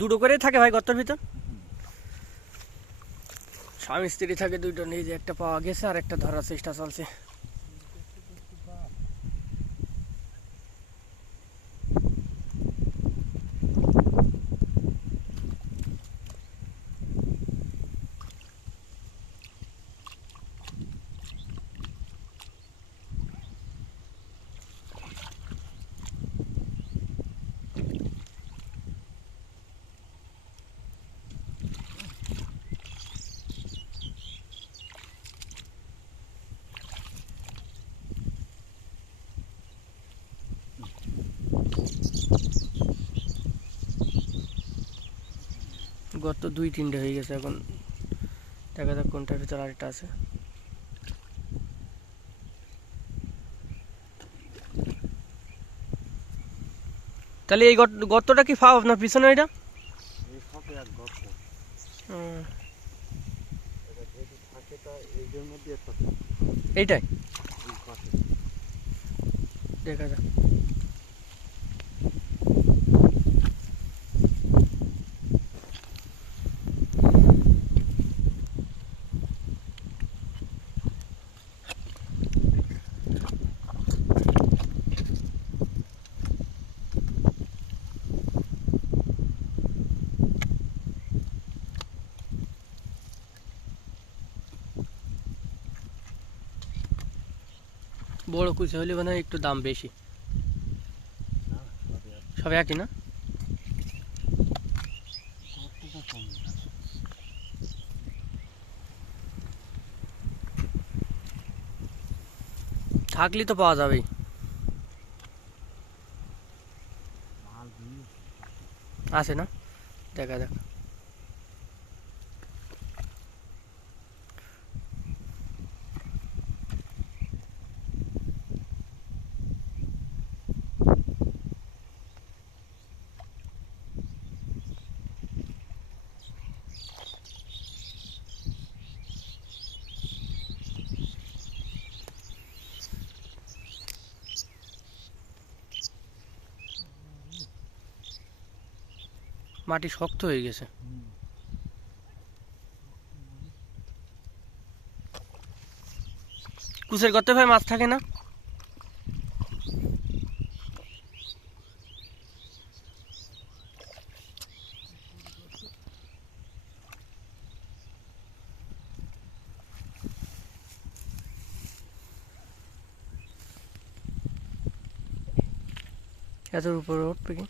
দুটো করে থাকে ভাই গর্তের ভিতর? স্বামী স্ত্রী থাকে দুটো, নিয়ে যে একটা পাওয়া গেছে আর একটা ধরার চেষ্টা চলছে। গর্ত 2-3টে হয়ে গেছে, এখন দেখা যাক কোনটার ভিতর আরেকটা আছে। তাহলে এই গর্তটা কি ফাও আপনার পিছনে? এটা এইটাই দেখা যাক। বড় কুচি হলে মানে একটু দাম বেশি। সব একই না? থাকলে তো পাওয়া যাবেই। আছে না? দেখা যাক। মাটি শক্ত হয়ে গেছে। কুচের গর্তে ভাই মাছ থাকে না? এত উপরে উঠবে কি?